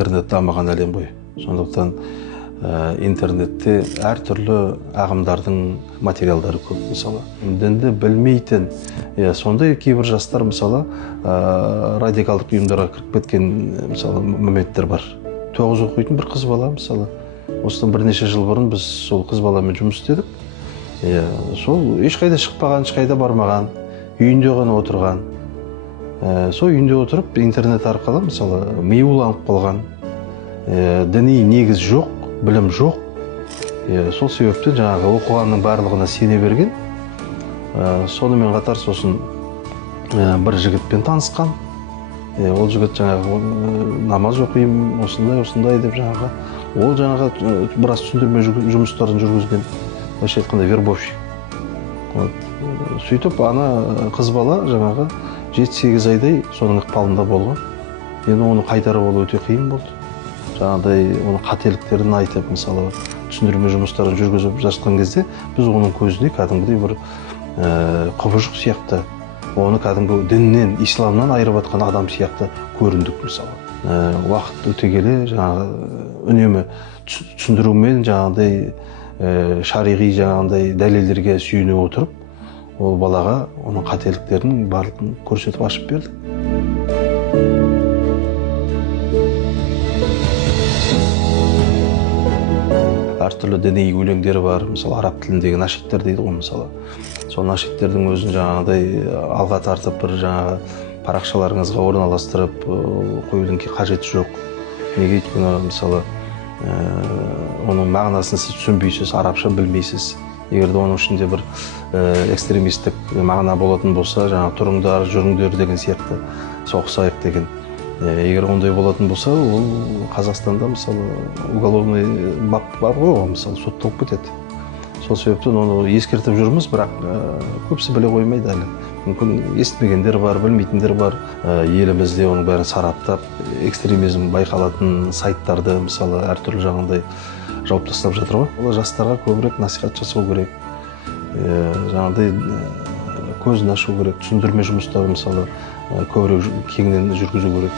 интернет дамыған әлем ғой. Сондықтан интернетте әртүрлі ағымдардың материалдары көп. Мысалы, дінді білмейтін, сондай кейбір жастар мысалы радикалдық ұйымдарға кіріп кеткен мысалы моменттер бар. 9 оқитын бір қыз бала мысалы, осыдан бірнеше жыл бұрын біз сол қыз баламен жұмыс істедік. Сол ешқайда шықпаған, ешқайда бармаған, үйінде ғана отырған. Сол үйінде отырып интернет арқылы мысалы миы уланып қалған, діни негіз жоқ, білім жоқ. Сол себептен жаңағы оқығанның барлығына сене берген. Сонымен қатар сосын бір жігітпен танысқан. Ол жігіт жаңағы намаз оқимын, осындай деп жаңағы. Ол жаңағы біраз түсіндірме жұмыстарын жүргізген. Былайша айтқанда вербовщик. Сөйтіп ана қыз бала жаңағы 7-8 айдай соның ықпалында болған. Енді оны қайтарып алу өте қиын болды. Жаңағыдай оның қателіктерін айтып, мысалы, түсіндірме жұмыстарын жүргізіп жатқан кезде біз оның көзіне кәдімгідей бір құбыжық сияқты, оны кәдімгі діннен, исламнан айырып жатқан адам сияқты көріндік мысалы. Уақыт өте келе жаңағы үнемі түсіндірумен жаңағыдай шариғи жаңағыдай дәлелдерге сүйене отырып, ол балаға оның қателіктерінің барлығын көрсетіп ашып берді. Әртүрлі діни өлеңдері бар, мысалы араб тіліндегі нашидтер дейді ғой мысалы. Сол нашидтердің өзін жаңағыдай алға тартып бір жаңағы парақшаларыңызға орналастырып қоюдың қажеті жоқ. Неге өйткені мысалы оның мағынасын сіз түсінбейсіз, арабша білмейсіз. Егер де оның ішінде бір экстремистік мағына болатын болса, жаңағы тұрыңдар, жүріңдер деген сияқты, соғысайық деген. Егер ондай болатын болса, ол Қазақстанда мысалы уголовный бап бар ғой, мысалы сотталып кетеді. Сол себептен оны ескертіп жүрміз, бірақ көбісі біле қоймайды әлі. Мүмкін естімегендер бар, білмейтіндер бар. Елімізде оның бәрін сараптап, экстремизм байқалатын сайттарды мысалы әртүрлі жағындай жауып тастап жатыр ғой. Ол жастарға көбірек насихат жасау керек. Жаңағыдай көзін ашу керек, түсіндірме жұмыстары мысалы көбірек кеңінен жүргізу керек.